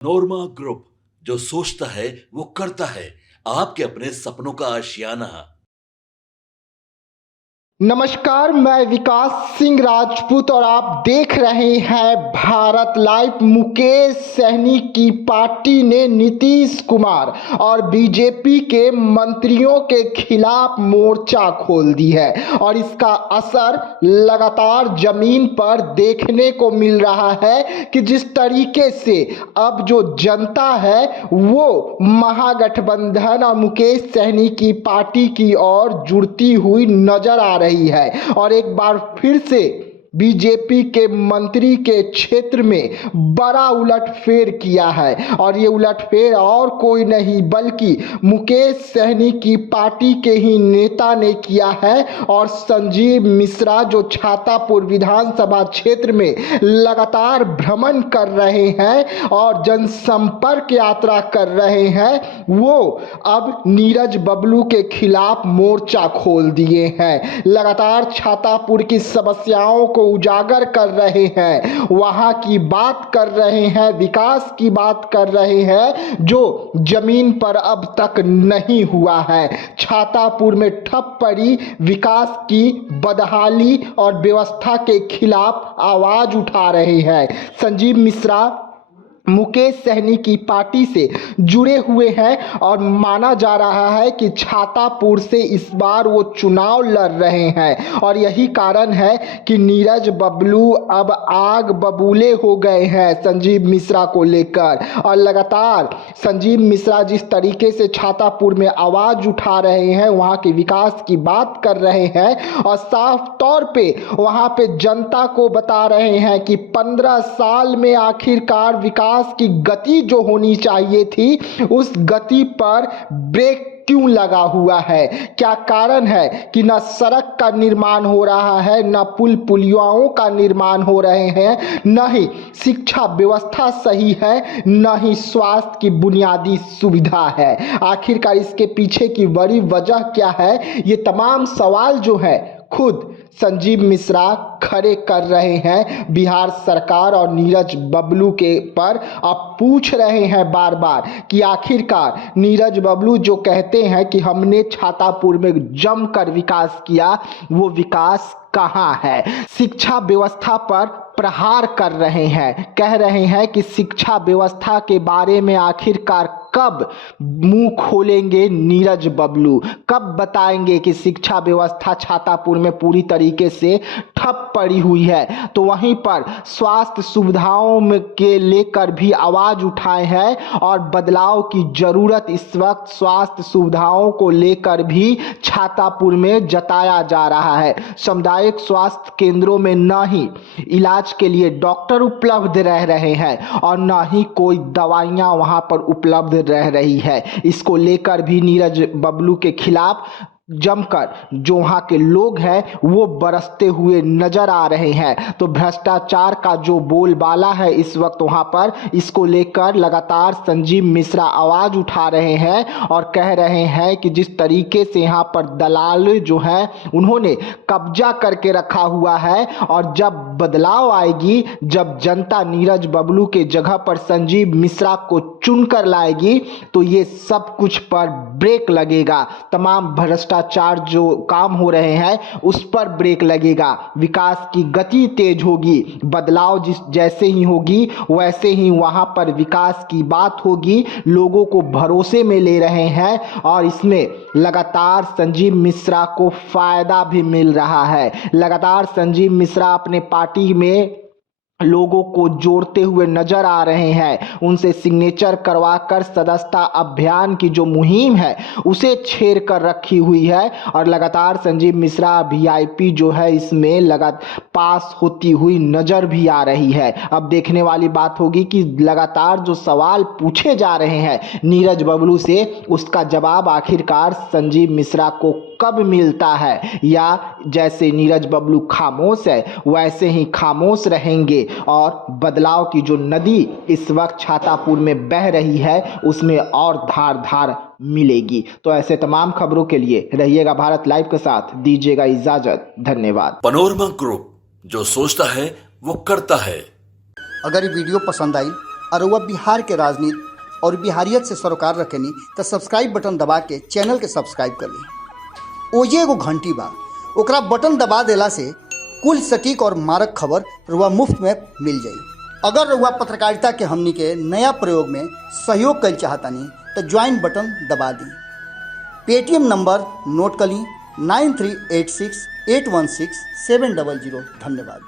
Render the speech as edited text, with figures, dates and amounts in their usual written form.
नोरमा group, जो सोचता है वो करता है। आपके अपने सपनों का आशियाना। नमस्कार, मैं विकास सिंह राजपूत और आप देख रहे हैं भारत लाइव। मुकेश सहनी की पार्टी ने नीतीश कुमार और बीजेपी के मंत्रियों के खिलाफ मोर्चा खोल दी है और इसका असर लगातार जमीन पर देखने को मिल रहा है कि जिस तरीके से अब जो जनता है वो महागठबंधन और मुकेश सहनी की पार्टी की ओर जुड़ती हुई नजर आ रही है और एक बार फिर से बीजेपी के मंत्री के क्षेत्र में बड़ा उलटफेर किया है और ये उलटफेर और कोई नहीं बल्कि मुकेश सहनी की पार्टी के ही नेता ने किया है। और संजीव मिश्रा जो छातापुर विधानसभा क्षेत्र में लगातार भ्रमण कर रहे हैं और जनसंपर्क यात्रा कर रहे हैं, वो अब नीरज बबलू के खिलाफ मोर्चा खोल दिए हैं। लगातार छातापुर की समस्याओं को उजागर कर रहे हैं, वहां की बात कर रहे हैं, विकास की बात कर रहे हैं जो जमीन पर अब तक नहीं हुआ है। छातापुर में ठप पड़ी विकास की बदहाली और व्यवस्था के खिलाफ आवाज उठा रहे हैं। संजीव मिश्रा मुकेश सहनी की पार्टी से जुड़े हुए हैं और माना जा रहा है कि छातापुर से इस बार वो चुनाव लड़ रहे हैं और यही कारण है कि नीरज बबलू अब आग बबूले हो गए हैं संजीव मिश्रा को लेकर। और लगातार संजीव मिश्रा जिस तरीके से छातापुर में आवाज उठा रहे हैं, वहां के विकास की बात कर रहे हैं और साफ तौर पे वहां पे जनता को बता रहे हैं कि 15 साल में आखिरकार विकास की गति जो होनी चाहिए थी उस गति पर ब्रेक क्यों लगा हुआ है। क्या कारण है कि न सड़क का निर्माण हो रहा है, न पुल पुलियाओं का निर्माण हो रहे हैं, न ही शिक्षा व्यवस्था सही है, न ही स्वास्थ्य की बुनियादी सुविधा है। आखिरकार इसके पीछे की बड़ी वजह क्या है, ये तमाम सवाल जो है खुद संजीव मिश्रा खड़े कर रहे हैं बिहार सरकार और नीरज बबलू के पर। अब पूछ रहे हैं बार बार कि आखिरकार नीरज बबलू जो कहते हैं कि हमने छातापुर में जमकर विकास किया, वो विकास कहाँ है। शिक्षा व्यवस्था पर प्रहार कर रहे हैं, कह रहे हैं कि शिक्षा व्यवस्था के बारे में आखिरकार कब मुंह खोलेंगे नीरज बबलू, कब बताएंगे कि शिक्षा व्यवस्था छातापुर में पूरी तरीके से ठप पड़ी हुई है। तो वहीं पर स्वास्थ्य सुविधाओं में के लेकर भी आवाज उठाए हैं और बदलाव की जरूरत इस वक्त स्वास्थ्य सुविधाओं को लेकर भी छातापुर में जताया जा रहा है। सामुदायिक स्वास्थ्य केंद्रों में न ही इलाज के लिए डॉक्टर उपलब्ध रह रहे हैं और न ही कोई दवाइयां वहां पर उपलब्ध रह रही है। इसको लेकर भी नीरज बबलू के खिलाफ जमकर जो वहाँ के लोग हैं वो बरसते हुए नजर आ रहे हैं। तो भ्रष्टाचार का जो बोलबाला है इस वक्त वहाँ पर, इसको लेकर लगातार संजीव मिश्रा आवाज उठा रहे हैं और कह रहे हैं कि जिस तरीके से यहाँ पर दलाल जो है उन्होंने कब्जा करके रखा हुआ है और जब बदलाव आएगी, जब जनता नीरज बबलू के जगह पर संजीव मिश्रा को चुनकर लाएगी, तो ये सब कुछ पर ब्रेक लगेगा। तमाम भ्रष्टाचार जो काम हो रहे हैं उस पर ब्रेक लगेगा, विकास की गति तेज होगी, बदलाव जैसे ही होगी वैसे ही वहां पर विकास की बात होगी। लोगों को भरोसे में ले रहे हैं और इसमें लगातार संजीव मिश्रा को फायदा भी मिल रहा है। लगातार संजीव मिश्रा अपने पार्टी में लोगों को जोड़ते हुए नजर आ रहे हैं, उनसे सिग्नेचर करवाकर सदस्यता अभियान की जो मुहिम है उसे छेड़ कर रखी हुई है और लगातार संजीव मिश्रा वीआईपी जो है इसमें लगातार पास होती हुई नजर भी आ रही है। अब देखने वाली बात होगी कि लगातार जो सवाल पूछे जा रहे हैं नीरज बबलू से, उसका जवाब आखिरकार संजीव मिश्रा को कब मिलता है, या जैसे नीरज बबलू खामोश है वैसे ही खामोश रहेंगे और बदलाव की जो नदी इस वक्त छातापुर में बह रही है उसमें और धार धार मिलेगी। तो ऐसे तमाम खबरों के लिए रहिएगा भारत लाइव के साथ, दीजिएगा इजाजत, धन्यवाद। पनोरमा ग्रुप, जो सोचता है वो करता है। अगर ये वीडियो पसंद आई और वह बिहार के राजनीति और बिहारियत से सरोकार रखेनी तो सब्सक्राइब बटन दबा के चैनल के सब्सक्राइब कर ली। ओजे एगो घंटी बा, ओकरा बटन दबा देला से कुल सटीक और मारक खबर रुआ मुफ्त में मिल जाई। अगर रुआ पत्रकारिता के हमनी के नया प्रयोग में सहयोग कर चाहतानी तो ज्वाइन बटन दबा दी। पेटीएम नंबर नोट कर ली 9386816700। धन्यवाद।